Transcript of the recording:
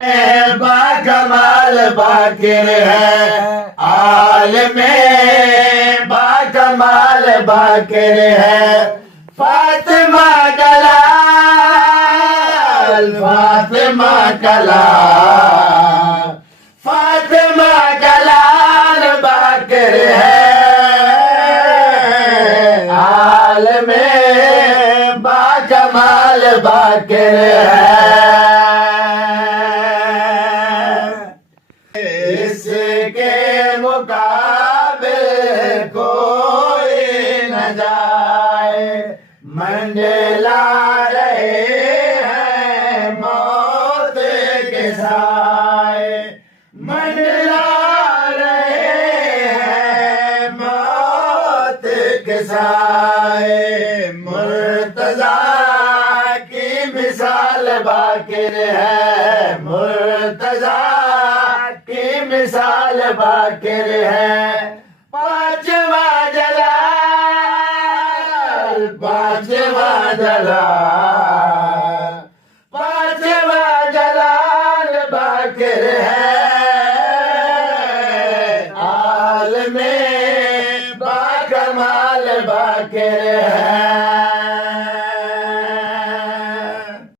बाकमाल बाकिर है, आलिम बाकमाल बाकिर है। फातिमा कलाल, फातिमा कलाल, फातिमा कलाल बाकिर है, आलिम बाकमाल बाकिर है। इसके मुकाबिल कोई न जाए, मंडला रहे हैं मौत के साए, मंडला रहे हैं मौत के साए। मुर्तजा की मिसाल बाकिर है, मुर्तजा की मिसाल बाकिर है। पांचवा जलाल, पांचवा जलाल, पांचवा जलाल बाकिर है, आलिम बाकमाल बाकिर है।